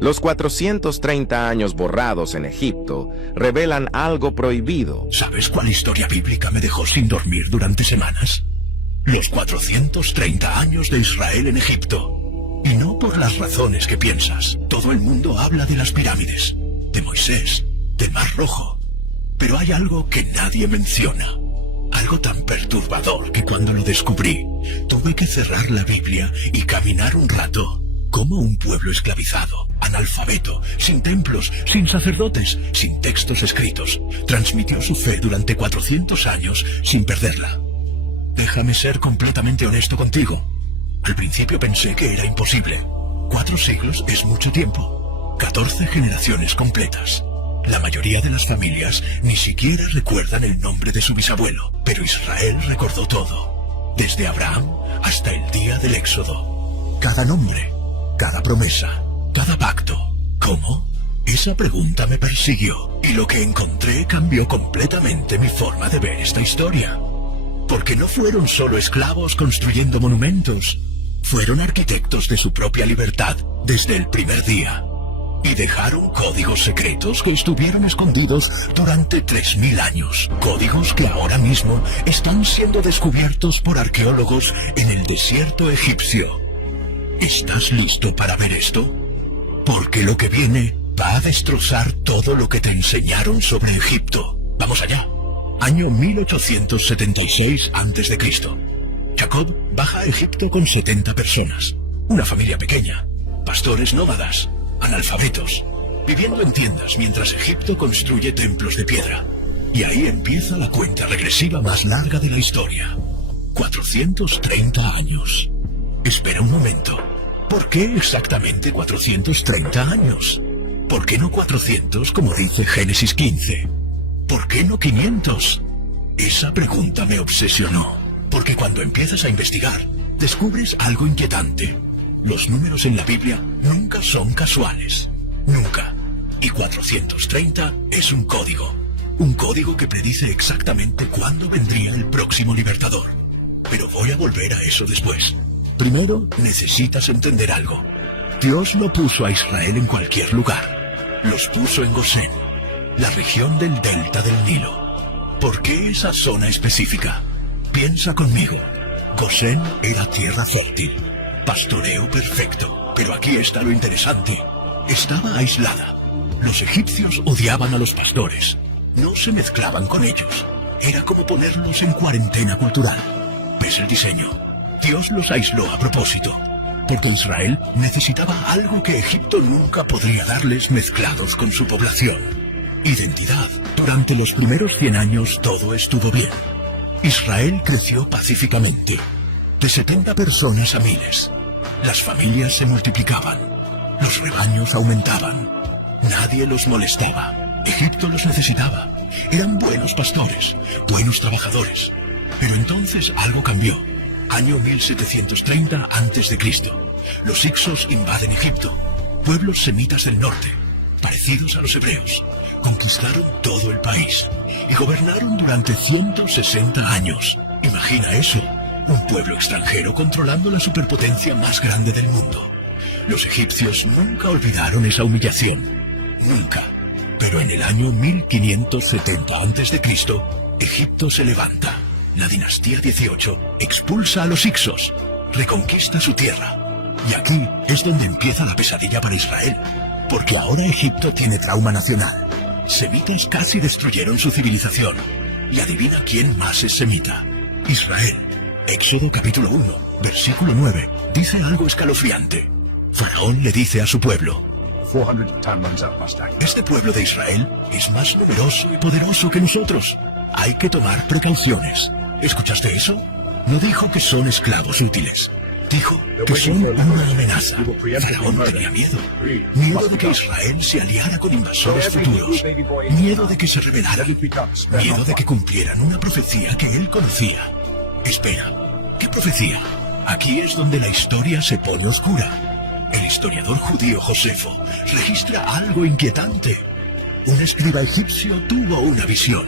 Los 430 años borrados en Egipto revelan algo prohibido. ¿Sabes cuál historia bíblica me dejó sin dormir durante semanas? Los 430 años de Israel en Egipto. Y no por las razones que piensas. Todo el mundo habla de las pirámides, de Moisés, del Mar Rojo. Pero hay algo que nadie menciona. Algo tan perturbador que cuando lo descubrí, tuve que cerrar la Biblia y caminar un rato. Como un pueblo esclavizado, analfabeto, sin templos, sin sacerdotes, sin textos escritos, transmitió su fe durante 400 años sin perderla. Déjame ser completamente honesto contigo. Al principio pensé que era imposible. 4 siglos es mucho tiempo. 14 generaciones completas. La mayoría de las familias ni siquiera recuerdan el nombre de su bisabuelo, pero Israel recordó todo, desde Abraham hasta el día del Éxodo. Cada nombre, cada promesa, cada pacto. ¿Cómo? Esa pregunta me persiguió, y lo que encontré cambió completamente mi forma de ver esta historia. Porque no fueron solo esclavos construyendo monumentos, fueron arquitectos de su propia libertad desde el primer día. Y dejaron códigos secretos que estuvieron escondidos durante 3000 años. Códigos que ahora mismo están siendo descubiertos por arqueólogos en el desierto egipcio. ¿Estás listo para ver esto? Porque lo que viene va a destrozar todo lo que te enseñaron sobre Egipto. Vamos allá. Año 1876 a.C. Jacob baja a Egipto con 70 personas. Una familia pequeña. Pastores nómadas. Analfabetos. Viviendo en tiendas mientras Egipto construye templos de piedra. Y ahí empieza la cuenta regresiva más larga de la historia. 430 años. Espera un momento. ¿Por qué exactamente 430 años? ¿Por qué no 400 como dice Génesis 15? ¿Por qué no 500? Esa pregunta me obsesionó. Porque cuando empiezas a investigar, descubres algo inquietante. Los números en la Biblia nunca son casuales. Nunca. Y 430 es un código. Un código que predice exactamente cuándo vendría el próximo libertador. Pero voy a volver a eso después. Primero, necesitas entender algo. Dios no puso a Israel en cualquier lugar. Los puso en Gosén, la región del delta del Nilo. ¿Por qué esa zona específica? Piensa conmigo. Gosén era tierra fértil, pastoreo perfecto. Pero aquí está lo interesante. Estaba aislada. Los egipcios odiaban a los pastores. No se mezclaban con ellos. Era como ponerlos en cuarentena cultural. ¿Ves el diseño? Dios los aisló a propósito, porque Israel necesitaba algo que Egipto nunca podría darles mezclados con su población. Identidad. Durante los primeros 100 años todo estuvo bien. Israel creció pacíficamente, de 70 personas a miles. Las familias se multiplicaban, los rebaños aumentaban. Nadie los molestaba. Egipto los necesitaba. Eran buenos pastores, buenos trabajadores. Pero entonces algo cambió. Año 1730 a.C. Los hicsos invaden Egipto, pueblos semitas del norte, parecidos a los hebreos. Conquistaron todo el país y gobernaron durante 160 años. Imagina eso, un pueblo extranjero controlando la superpotencia más grande del mundo. Los egipcios nunca olvidaron esa humillación, nunca. Pero en el año 1570 a.C., Egipto se levanta. La dinastía 18 expulsa a los hicsos, reconquista su tierra. Y aquí es donde empieza la pesadilla para Israel, porque ahora Egipto tiene trauma nacional. Semitas casi destruyeron su civilización. Y adivina quién más es semita. Israel. Éxodo capítulo 1, versículo 9, dice algo escalofriante. Faraón le dice a su pueblo: este pueblo de Israel es más numeroso y poderoso que nosotros. Hay que tomar precauciones. ¿Escuchaste eso? No dijo que son esclavos útiles. Dijo que son una amenaza. Faraón tenía miedo. Miedo de que Israel se aliara con invasores futuros. Miedo de que se rebelaran. Miedo de que cumplieran una profecía que él conocía. Espera, ¿qué profecía? Aquí es donde la historia se pone oscura. El historiador judío Josefo registra algo inquietante. Un escriba egipcio tuvo una visión.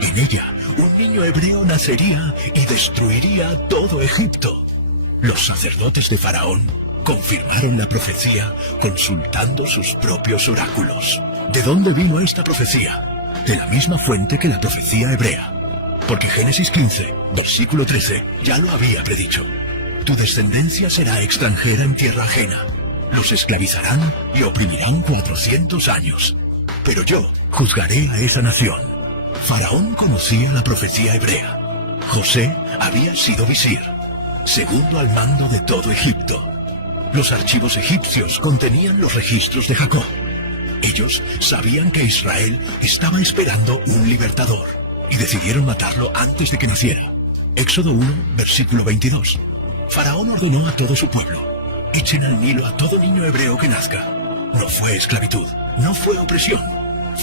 En ella, un niño hebreo nacería y destruiría todo Egipto. Los sacerdotes de Faraón confirmaron la profecía consultando sus propios oráculos. ¿De dónde vino esta profecía? De la misma fuente que la profecía hebrea. Porque Génesis 15, versículo 13, ya lo había predicho. Tu descendencia será extranjera en tierra ajena. Los esclavizarán y oprimirán 400 años. Pero yo juzgaré a esa nación. Faraón conocía la profecía hebrea. José había sido visir, segundo al mando de todo Egipto. Los archivos egipcios contenían los registros de Jacob. Ellos sabían que Israel estaba esperando un libertador y decidieron matarlo antes de que naciera. Éxodo 1, versículo 22. Faraón ordenó a todo su pueblo: echen al Nilo a todo niño hebreo que nazca. No fue esclavitud, no fue opresión,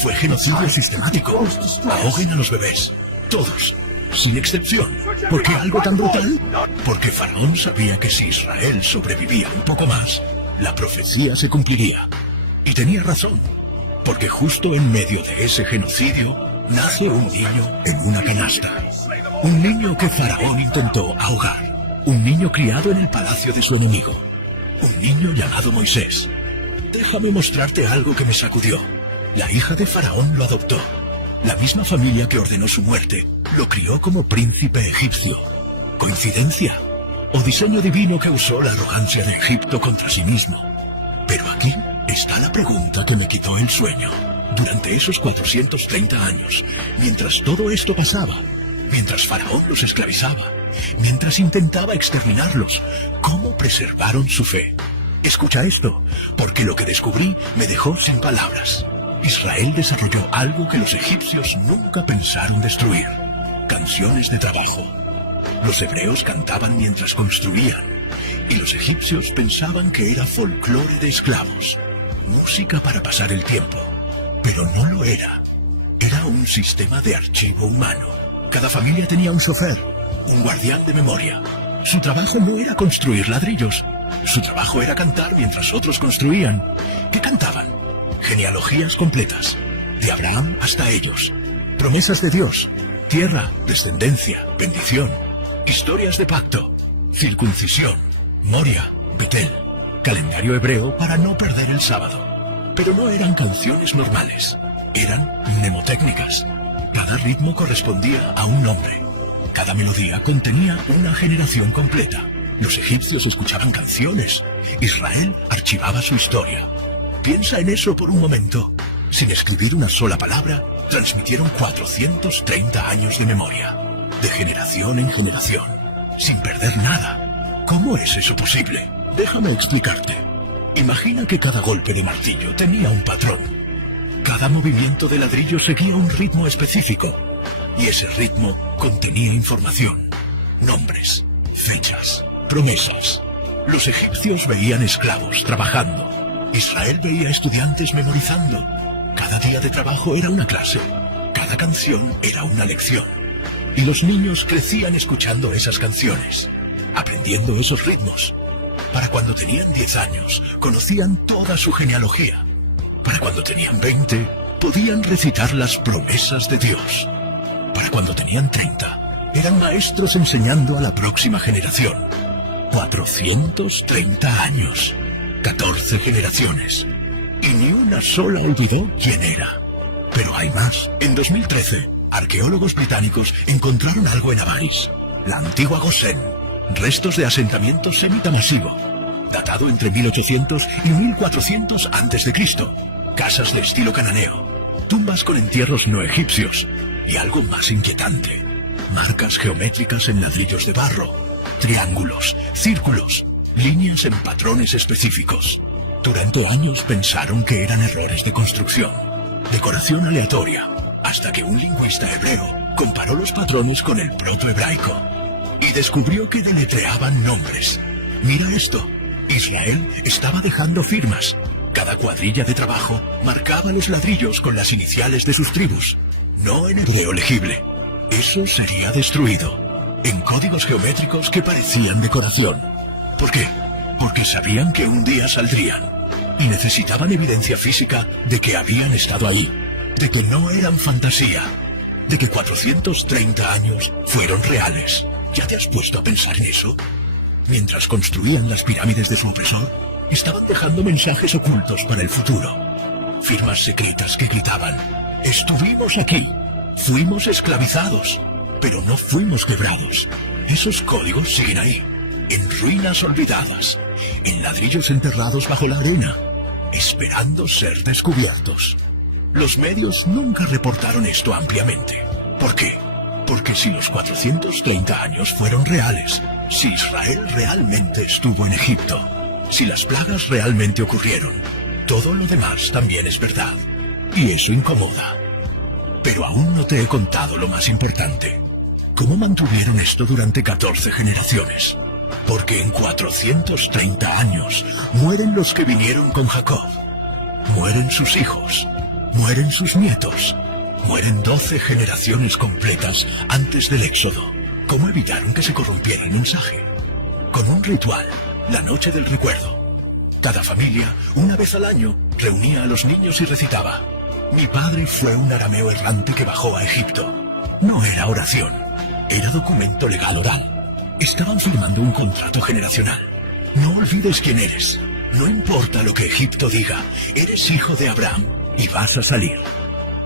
fue genocidio sistemático. Ahoguen a los bebés, todos, sin excepción. ¿Por qué algo tan brutal? Porque Faraón sabía que si Israel sobrevivía un poco más, la profecía se cumpliría. Y tenía razón, porque justo en medio de ese genocidio nace un niño en una canasta. Un niño que Faraón intentó ahogar. Un niño criado en el palacio de su enemigo. Un niño llamado Moisés. Déjame mostrarte algo que me sacudió. La hija de Faraón lo adoptó. La misma familia que ordenó su muerte lo crió como príncipe egipcio. ¿Coincidencia? ¿O diseño divino que usó la arrogancia de Egipto contra sí mismo? Pero aquí está la pregunta que me quitó el sueño. Durante esos 430 años, mientras todo esto pasaba, mientras Faraón los esclavizaba, mientras intentaba exterminarlos, ¿cómo preservaron su fe? Escucha esto, porque lo que descubrí me dejó sin palabras. Israel desarrolló algo que los egipcios nunca pensaron destruir: canciones de trabajo. Los hebreos cantaban mientras construían, y los egipcios pensaban que era folclore de esclavos, música para pasar el tiempo. Pero no lo era. Era un sistema de archivo humano. Cada familia tenía un chofer, un guardián de memoria. Su trabajo no era construir ladrillos. Su trabajo era cantar mientras otros construían. ¿Qué cantaban? Genealogías completas, de Abraham hasta ellos. Promesas de Dios, tierra, descendencia, bendición. Historias de pacto, circuncisión, Moria, Betel. Calendario hebreo para no perder el sábado. Pero no eran canciones normales. Eran mnemotécnicas. Cada ritmo correspondía a un nombre. Cada melodía contenía una generación completa. Los egipcios escuchaban canciones. Israel archivaba su historia. Piensa en eso por un momento. Sin escribir una sola palabra, transmitieron 430 años de memoria. De generación en generación. Sin perder nada. ¿Cómo es eso posible? Déjame explicarte. Imagina que cada golpe de martillo tenía un patrón. Cada movimiento de ladrillo seguía un ritmo específico. Y ese ritmo contenía información, nombres, fechas, promesas. Los egipcios veían esclavos trabajando. Israel veía estudiantes memorizando. Cada día de trabajo era una clase. Cada canción era una lección. Y los niños crecían escuchando esas canciones, aprendiendo esos ritmos. Para cuando tenían 10 años, conocían toda su genealogía. Para cuando tenían 20, podían recitar las promesas de Dios. Para cuando tenían 30, eran maestros enseñando a la próxima generación. 430 años, 14 generaciones. Y ni una sola olvidó quién era. Pero hay más. En 2013, arqueólogos británicos encontraron algo en Avaris, la antigua Gosén. Restos de asentamiento semita masivo, datado entre 1800 y 1400 a.C. Casas de estilo cananeo, tumbas con entierros no egipcios y algo más inquietante: marcas geométricas en ladrillos de barro, triángulos, círculos, líneas en patrones específicos. Durante años pensaron que eran errores de construcción, decoración aleatoria, hasta que un lingüista hebreo comparó los patrones con el protohebraico y descubrió que deletreaban nombres. Mira esto. Israel estaba dejando firmas. Cada cuadrilla de trabajo marcaba los ladrillos con las iniciales de sus tribus. No en hebreo legible. Eso sería destruido. En códigos geométricos que parecían decoración. ¿Por qué? Porque sabían que un día saldrían. Y necesitaban evidencia física de que habían estado ahí. De que no eran fantasía. De que 430 años fueron reales. ¿Ya te has puesto a pensar en eso? mientras construían las pirámides de su opresor, estaban dejando mensajes ocultos para el futuro. Firmas secretas que gritaban: estuvimos aquí, fuimos esclavizados, pero no fuimos quebrados. Esos códigos siguen ahí, en ruinas olvidadas, en ladrillos enterrados bajo la arena, esperando ser descubiertos. Los medios nunca reportaron esto ampliamente. ¿Por qué? Porque si los 430 años fueron reales, si Israel realmente estuvo en Egipto, si las plagas realmente ocurrieron, todo lo demás también es verdad. Y eso incomoda. Pero aún no te he contado lo más importante. ¿Cómo mantuvieron esto durante 14 generaciones? Porque en 430 años mueren los que vinieron con Jacob. Mueren sus hijos, mueren sus nietos, mueren 12 generaciones completas antes del éxodo. ¿Cómo evitaron que se corrompiera el mensaje? Con un ritual, la noche del recuerdo. Cada familia, una vez al año, reunía a los niños y recitaba: mi padre fue un arameo errante que bajó a Egipto. No era oración, era documento legal oral. Estaban firmando un contrato generacional. No olvides quién eres. No importa lo que Egipto diga, eres hijo de Abraham y vas a salir.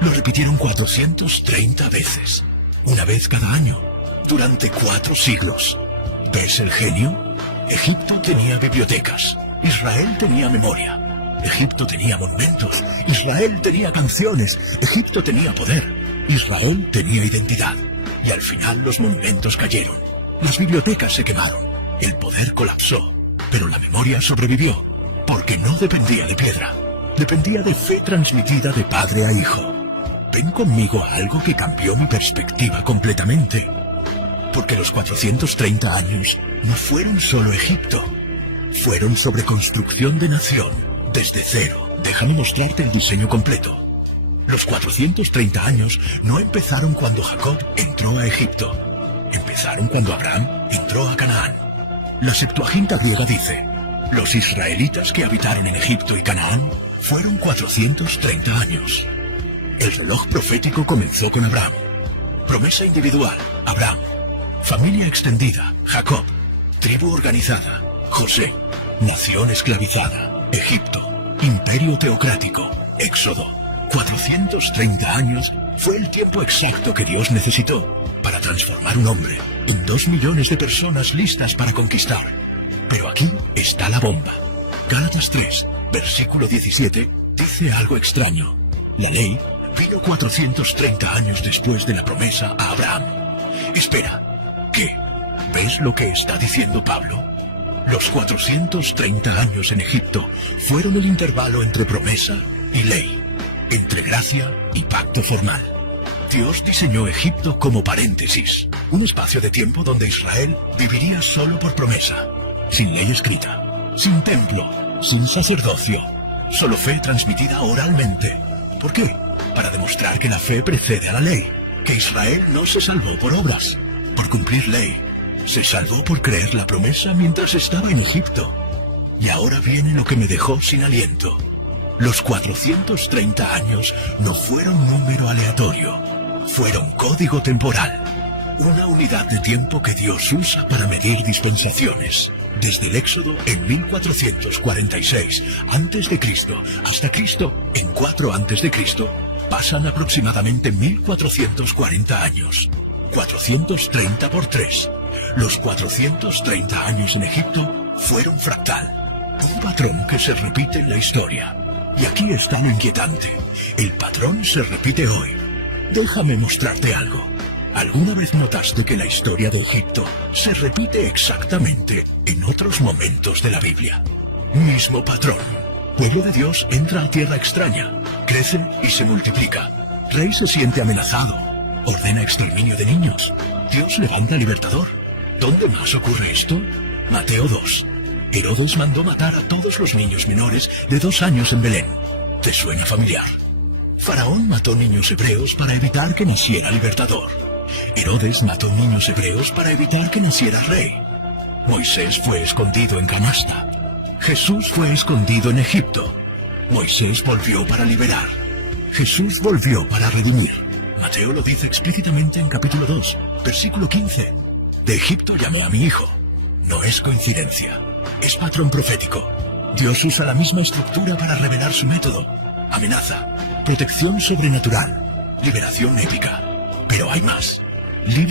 Lo repitieron 430 veces, una vez cada año, durante 4 siglos. ¿Ves el genio? Egipto tenía bibliotecas, Israel tenía memoria. Egipto tenía monumentos, Israel tenía canciones, Egipto tenía poder, Israel tenía identidad. Y al final los monumentos cayeron, las bibliotecas se quemaron, el poder colapsó, pero la memoria sobrevivió, porque no dependía de piedra, dependía de fe transmitida de padre a hijo. Ven conmigo a algo que cambió mi perspectiva completamente. Porque los 430 años no fueron solo Egipto, fueron sobre construcción de nación, desde cero. Déjame mostrarte el diseño completo. Los 430 años no empezaron cuando Jacob entró a Egipto, empezaron cuando Abraham entró a Canaán. La Septuaginta griega dice: los israelitas que habitaron en Egipto y Canaán fueron 430 años. El reloj profético comenzó con Abraham. Promesa individual, Abraham. Familia extendida, Jacob. Tribu organizada, José. Nación esclavizada, Egipto. Imperio teocrático, Éxodo. 430 años fue el tiempo exacto que Dios necesitó para transformar un hombre en 2 millones de personas listas para conquistar. Pero aquí está la bomba. Gálatas 3, versículo 17, dice algo extraño. La ley vino 430 años después de la promesa a Abraham. Espera, ¿qué? ¿Ves lo que está diciendo Pablo? Los 430 años en Egipto fueron el intervalo entre promesa y ley, entre gracia y pacto formal. Dios diseñó Egipto como paréntesis, un espacio de tiempo donde Israel viviría solo por promesa, sin ley escrita, sin templo, sin sacerdocio, solo fe transmitida oralmente. ¿Por qué? Para demostrar que la fe precede a la ley, que Israel no se salvó por obras, por cumplir ley, se salvó por creer la promesa mientras estaba en Egipto. Y ahora viene lo que me dejó sin aliento. Los 430 años no fueron número aleatorio, fueron código temporal, una unidad de tiempo que Dios usa para medir dispensaciones. Desde el Éxodo en 1446 a.C. hasta Cristo en 4 a.C. pasan aproximadamente 1440 años. 430 por 3. Los 430 años en Egipto fueron fractal, un patrón que se repite en la historia. Y aquí está lo inquietante. El patrón se repite hoy. Déjame mostrarte algo. ¿Alguna vez notaste que la historia de Egipto se repite exactamente en otros momentos de la Biblia? Mismo patrón. Pueblo de Dios entra a tierra extraña, crece y se multiplica. Rey se siente amenazado, ordena exterminio de niños. Dios levanta libertador. ¿Dónde más ocurre esto? Mateo 2. Herodes mandó matar a todos los niños menores de 2 años en Belén. ¿Te suena familiar? Faraón mató niños hebreos para evitar que naciera libertador. Herodes mató niños hebreos para evitar que naciera rey. Moisés fue escondido en canasta. Jesús fue escondido en Egipto. Moisés volvió para liberar. Jesús volvió para redimir. Mateo lo dice explícitamente en capítulo 2, versículo 15. De Egipto llamé a mi hijo. No es coincidencia. Es patrón profético. Dios usa la misma estructura para revelar su método. Amenaza, protección sobrenatural, liberación épica. Pero hay más. Libro